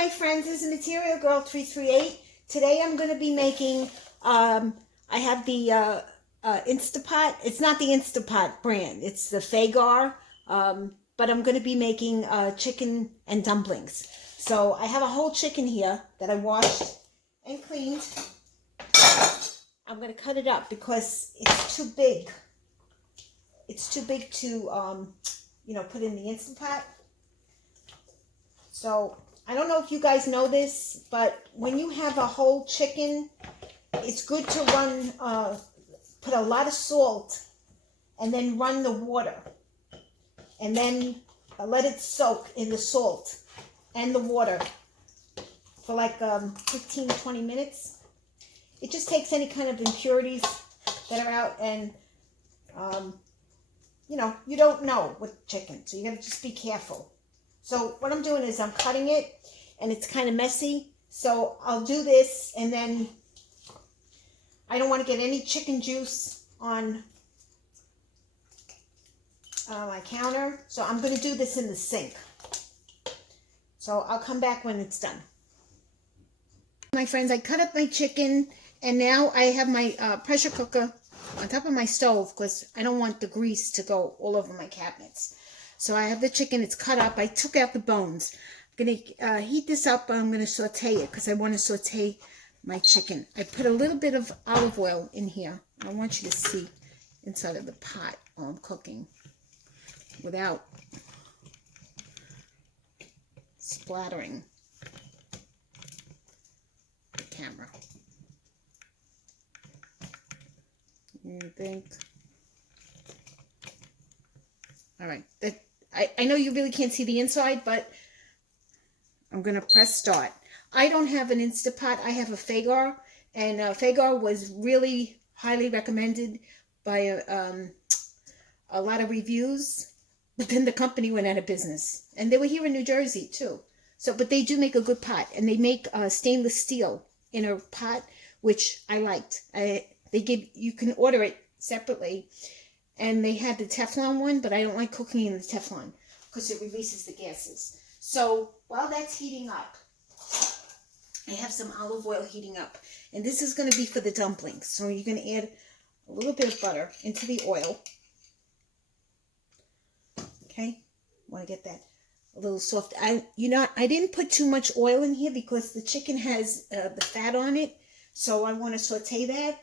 my friends, this is Material Girl 338. Today I'm going to be making, I have the Instapot. It's not the Instapot brand, it's the Fagar, but I'm going to be making chicken and dumplings. So I have a whole chicken here that I washed and cleaned. I'm going to cut it up because it's too big. It's too big to, you know, put in the Instapot. So I don't know if you guys know this, but when you have a whole chicken, it's good to run, put a lot of salt and then run the water. And then let it soak in the salt and the water for like 15, 20 minutes. It just takes any kind of impurities that are out, and you know, you don't know with chicken, so you gotta just be careful. So what I'm doing is I'm cutting it, and it's kind of messy, so I'll do this, and then I don't want to get any chicken juice on my counter, so I'm going to do this in the sink. So I'll come back when it's done. My friends, I cut up my chicken, and now I have my pressure cooker on top of my stove because I don't want the grease to go all over my cabinets. So I have the chicken, it's cut up. I took out the bones. I'm going to heat this up, I'm going to saute it because I want to saute my chicken. I put a little bit of olive oil in here. I want you to see inside of the pot while I'm cooking without splattering the camera. You think? All right. I know you really can't see the inside, but I'm going to press start. I don't have an Instapot. I have a Fagar, and Fagar was really highly recommended by a lot of reviews, but then the company went out of business, and they were here in New Jersey too. So, but they do make a good pot, and they make stainless steel in a pot, which I liked. You can order it separately, and they had the Teflon one, but I don't like cooking in the Teflon because it releases the gases. So while that's heating up, I have some olive oil heating up, and this is going to be for the dumplings. So you're going to add a little bit of butter into the oil. Okay, want to get that a little soft. I didn't put too much oil in here because the chicken has the fat on it, so I want to saute that.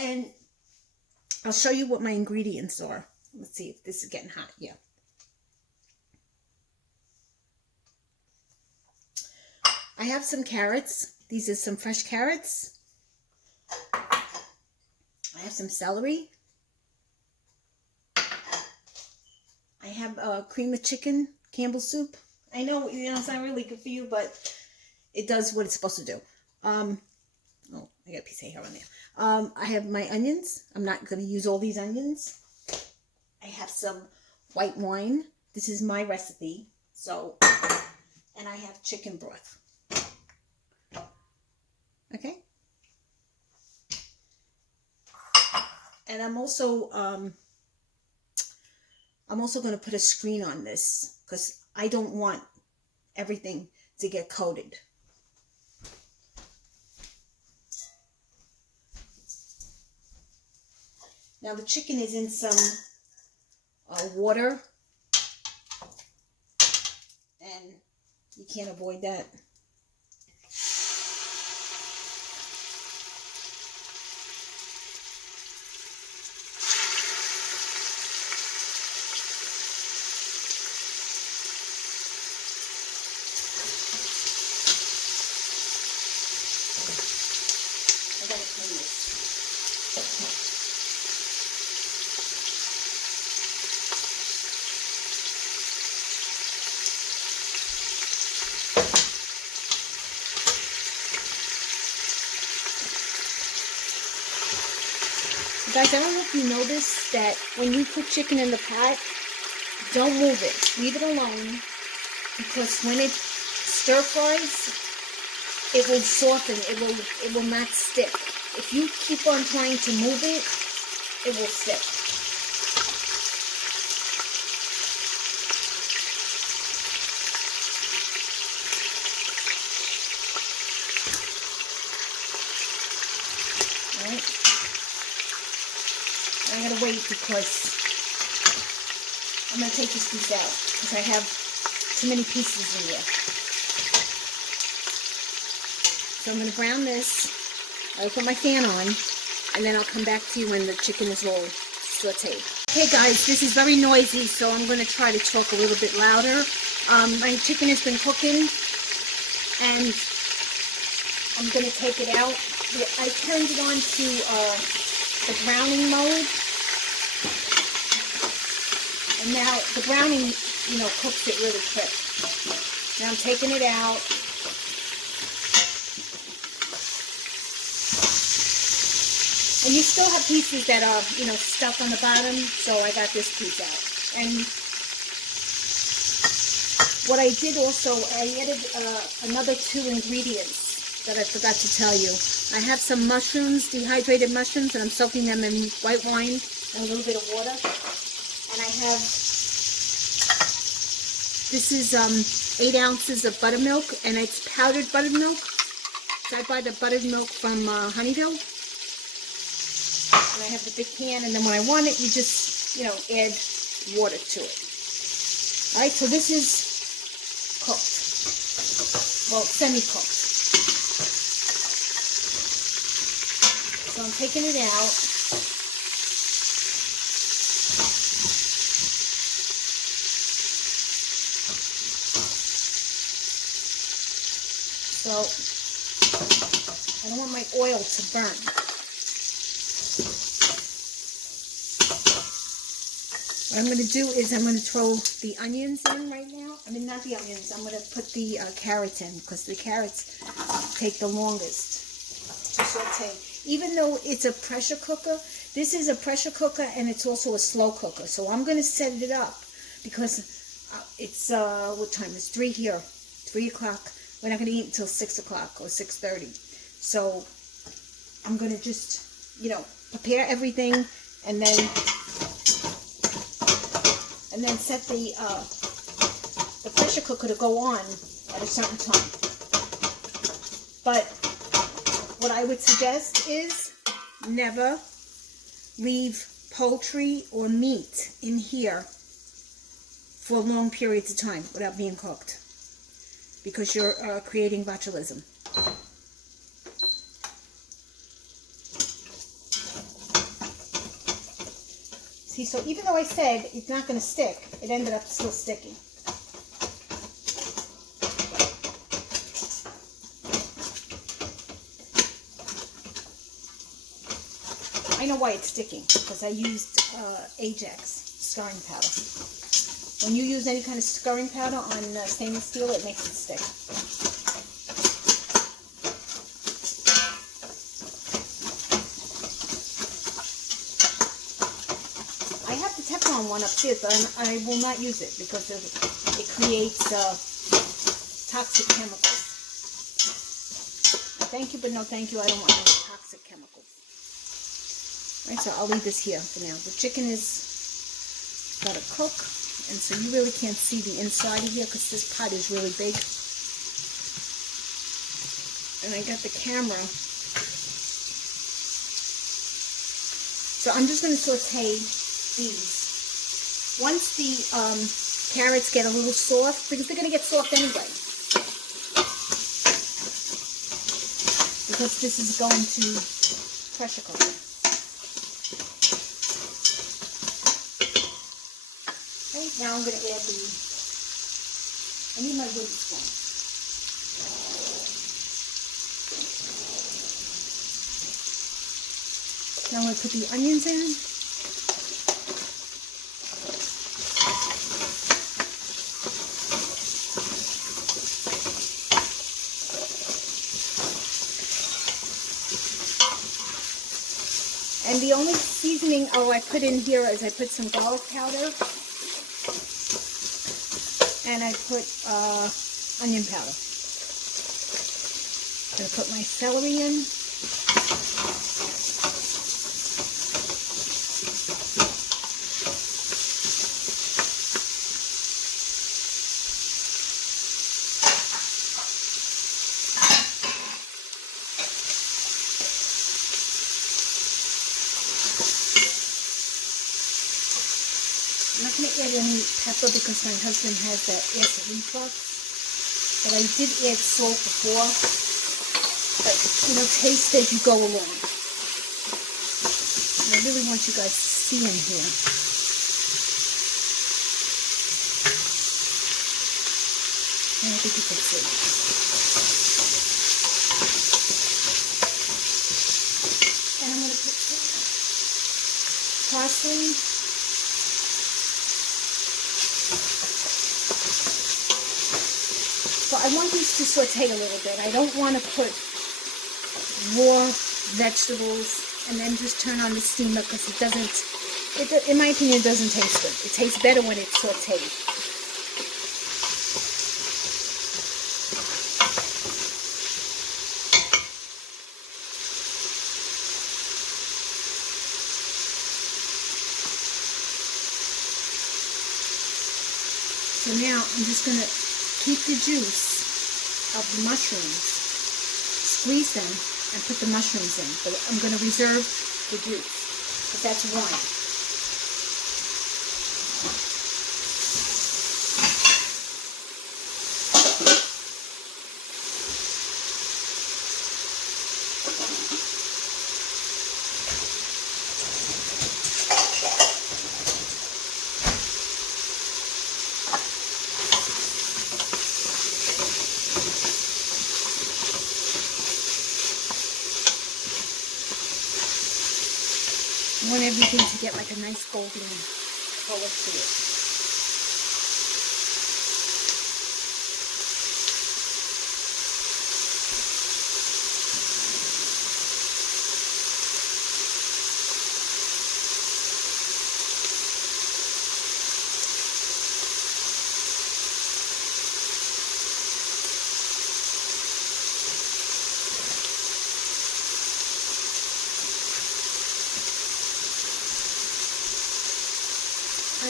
And I'll show you what my ingredients are. Let's see if this is getting hot. Yeah. I have some carrots. These are some fresh carrots. I have some celery. I have cream of chicken, Campbell's soup. I know, it's not really good for you, but it does what it's supposed to do. Oh, I got a piece of hair on there. I have my onions. I'm not going to use all these onions. I have some white wine. This is my recipe. So, and I have chicken broth. Okay. And I'm also going to put a screen on this because I don't want everything to get coated. Now the chicken is in some water, and you can't avoid that. I gotta clean this. Guys, I don't know if you know this, that when you put chicken in the pot, don't move it. Leave it alone, because when it stir fries, it will soften. It will not stick. If you keep on trying to move it, it will stick. wait because I'm going to take this piece out because I have too many pieces in there. So I'm going to brown this. I'll put my fan on, and then I'll come back to you when the chicken is all sauteed. Okay guys, this is very noisy, so I'm going to try to talk a little bit louder. My chicken has been cooking, and I'm going to take it out. I turned it on to the browning mode, and now the browning, you know, cooks it really quick. Now I'm taking it out. And you still have pieces that are, you know, stuck on the bottom, so I got this piece out. And what I did also, I added another 2 ingredients that I forgot to tell you. I have some mushrooms, dehydrated mushrooms, and I'm soaking them in white wine and a little bit of water. And I have, this is 8 ounces of buttermilk, and it's powdered buttermilk. So I buy the buttered milk from Honeyville. And I have the big can, and then when I want it, you just, you know, add water to it. Alright, so this is cooked. Well, semi-cooked. So I'm taking it out. So, I don't want my oil to burn. What I'm going to do is I'm going to throw the onions in right now. I mean, not the onions. I'm going to put the carrots in because the carrots take the longest to saute. Even though it's a pressure cooker, this is a pressure cooker and it's also a slow cooker. So I'm going to set it up because it's, what time? It's 3 here, 3 o'clock. We're not going to eat until 6 o'clock or 6:30. So I'm going to just, you know, prepare everything and then set the pressure cooker to go on at a certain time. But what I would suggest is never leave poultry or meat in here for long periods of time without being cooked, because you're creating botulism. See, so even though I said it's not going to stick, it ended up still sticking. I know why it's sticking, because I used Ajax scouring powder. When you use any kind of scouring powder on stainless steel, it makes it stick. I have the Teflon one upstairs, but I will not use it because it creates toxic chemicals. Thank you, but no thank you. I don't want any toxic chemicals. All right, so I'll leave this here for now. The chicken is got to cook, and so you really can't see the inside of here because this pot is really big. And I got the camera. So I'm just going to saute these. Once the carrots get a little soft, because they're going to get soft anyway, because this is going to pressure cook. Okay, now I'm going to add I need my wooden spoon. Now I'm going to put the onions in. And the only seasoning, I put in here is I put some garlic powder. And I put onion powder. I'm going to put my celery in. any pepper because my husband has that acid reflux. But I did add salt before. But, you know, taste as you go along. And I really want you guys to see in here. And I think you can see. And I'm going to put some parsley. So I want these to saute a little bit. I don't want to put raw vegetables and then just turn on the steamer because it doesn't, in my opinion, it doesn't taste good. It tastes better when it's sauteed. So now I'm just going to keep the juice of the mushrooms, squeeze them, and put the mushrooms in. But I'm going to reserve the juice, because that's wine. I want everything to get like a nice golden color to it.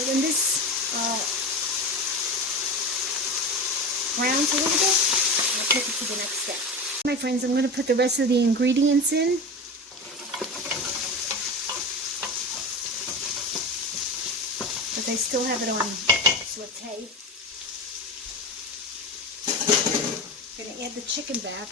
When this browns a little bit, I'll take it to the next step. My friends, I'm going to put the rest of the ingredients in. But I still have it on saute. I'm going to add the chicken back.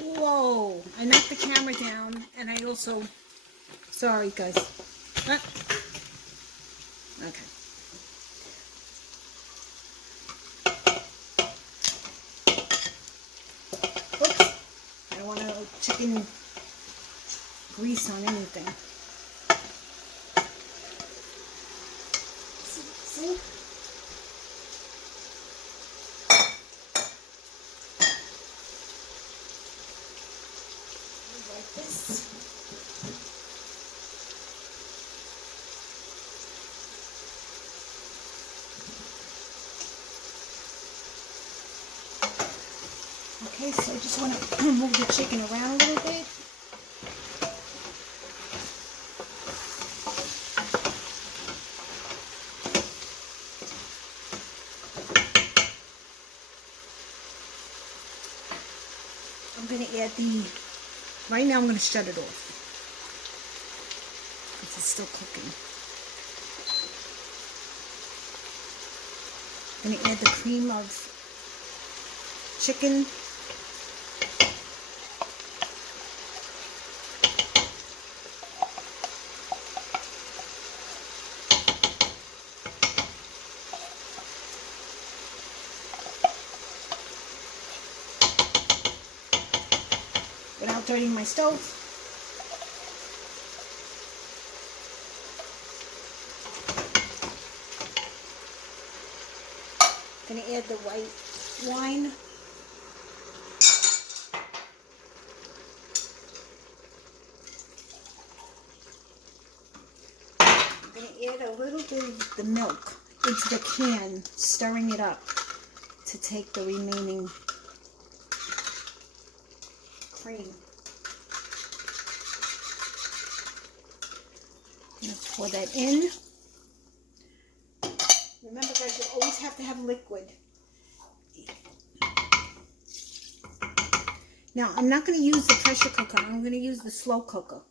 Whoa, I knocked the camera down, and I also, sorry guys. Ah. Okay. Whoops, I don't want no chicken grease on anything. See? Like this. Okay, so I just want to move the chicken around a little bit. I'm going to add right now I'm going to shut it off. It's still cooking. I'm going to add the cream of chicken. Without dirtying my stove. I'm going to add the white wine. I'm going to add a little bit of the milk into the can, stirring it up to take the remaining cream. Let's pour that in. Remember, guys, you always have to have liquid. Now, I'm not going to use the pressure cooker. I'm going to use the slow cooker.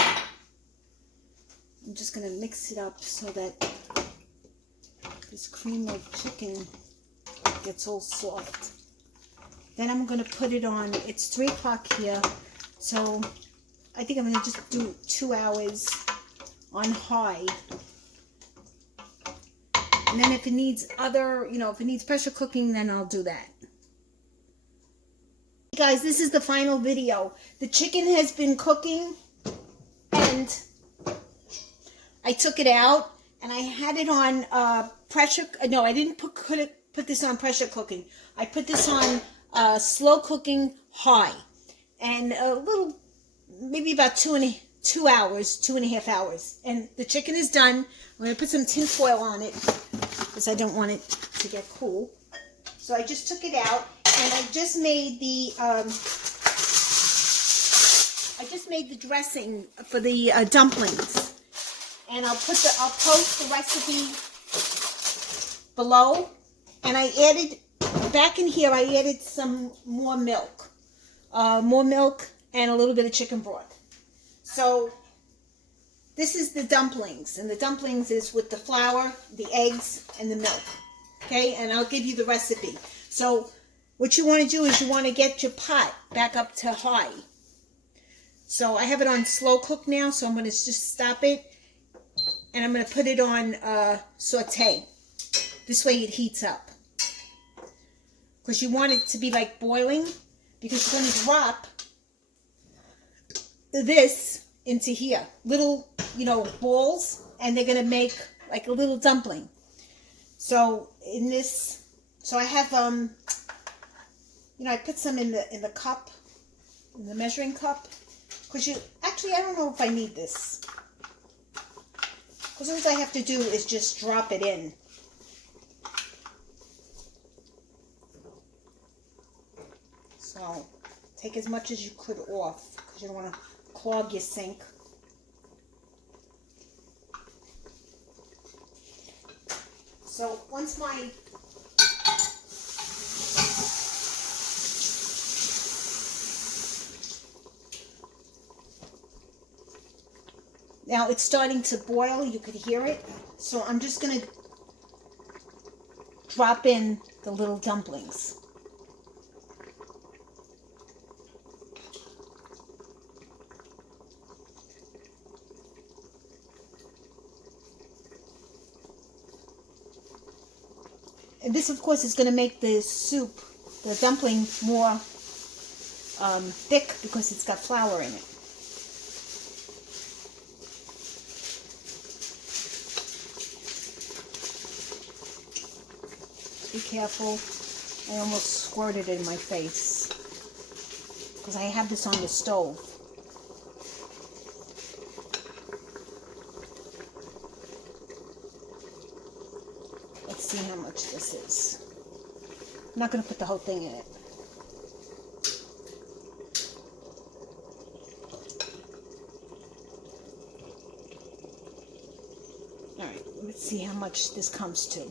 I'm just going to mix it up so that this cream of chicken gets all soft. Then I'm going to put it on. It's 3 o'clock here, so I think I'm going to just do 2 hours on high. And then if it needs if it needs pressure cooking, then I'll do that. Guys, this is the final video. The chicken has been cooking, and I took it out, and I had it on pressure. No, I didn't put this on pressure cooking. I put this on slow cooking high, and a little, maybe about 2 hours, 2.5 hours. And the chicken is done. I'm going to put some tin foil on it because I don't want it to get cool. So I just took it out, and I just made the dressing for the dumplings. And I'll post the recipe below. And I added, back in here, I added some more milk. And a little bit of chicken broth. So this is the dumplings, and the dumplings is with the flour, the eggs, and the milk. Okay, and I'll give you the recipe. So what you want to do is you want to get your pot back up to high. So I have it on slow cook now, so I'm going to just stop it, and I'm going to put it on saute. This way it heats up. Because you want it to be like boiling, because you're going to drop this into here. Little, balls, and they're going to make like a little dumpling. So in this, I have, I put some in the cup, in the measuring cup. Because actually, I don't know if I need this. Because all I have to do is just drop it in. So take as much as you could off, because you don't want to clog your sink. So once now it's starting to boil, you could hear it. So I'm just going to drop in the little dumplings. And this, of course, is going to make the soup, the dumpling, more thick because it's got flour in it. Be careful. I almost squirted it in my face because I have this on the stove. Let's see how much this is. I'm not going to put the whole thing in it. Alright, let's see how much this comes to.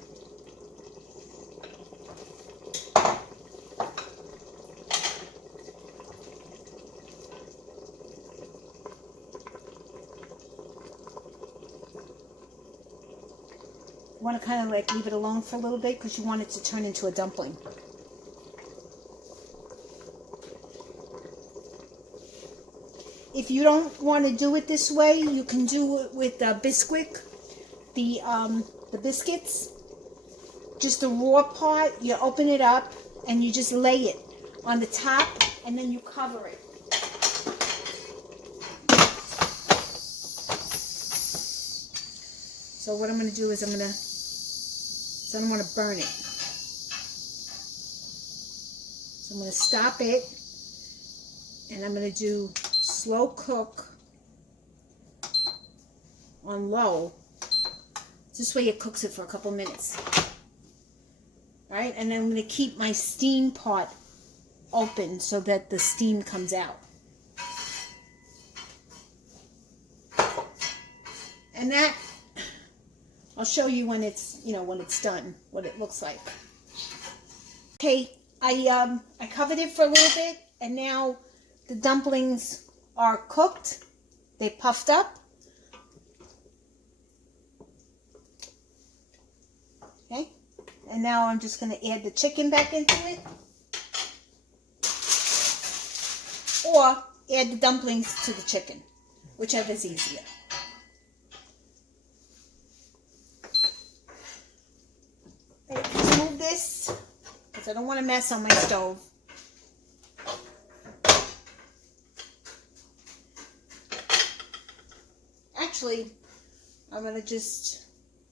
You want to kind of like leave it alone for a little bit because you want it to turn into a dumpling. If you don't want to do it this way, you can do it with Bisquick, the biscuits. Just the raw part, you open it up and you just lay it on the top and then you cover it. So what I'm going to do is I don't want to burn it. So I'm going to stop it, and I'm going to do slow cook on low. This way it cooks it for a couple minutes. Alright, and then I'm going to keep my steam pot open so that the steam comes out. And that, I'll show you when it's, you know, when it's done, what it looks like. Okay, I covered it for a little bit, and now the dumplings are cooked. They puffed up. Okay, and now I'm just going to add the chicken back into it. Or add the dumplings to the chicken, whichever is easier. Let's move this, because I don't want to mess on my stove. Actually, I'm going to just,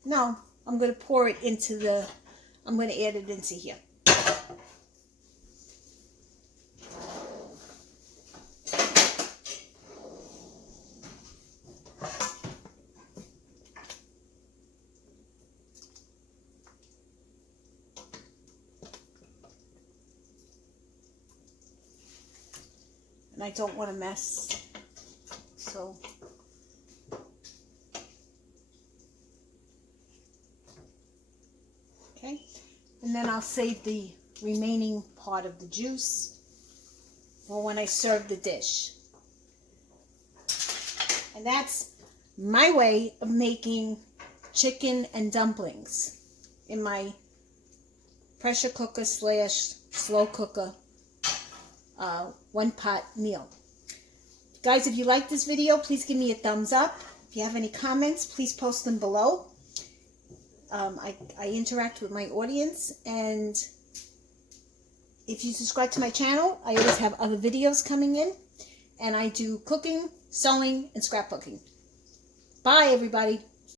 no, I'm going to pour it into the, I'm going to add it into here. And I don't want to mess, so okay, and then I'll save the remaining part of the juice for when I serve the dish. And that's my way of making chicken and dumplings in my pressure cooker / slow cooker one pot meal. Guys, if you like this video, please give me a thumbs up. If you have any comments, please post them below. I interact with my audience, and if you subscribe to my channel, I always have other videos coming in, and I do cooking, sewing, and scrapbooking. Bye, everybody.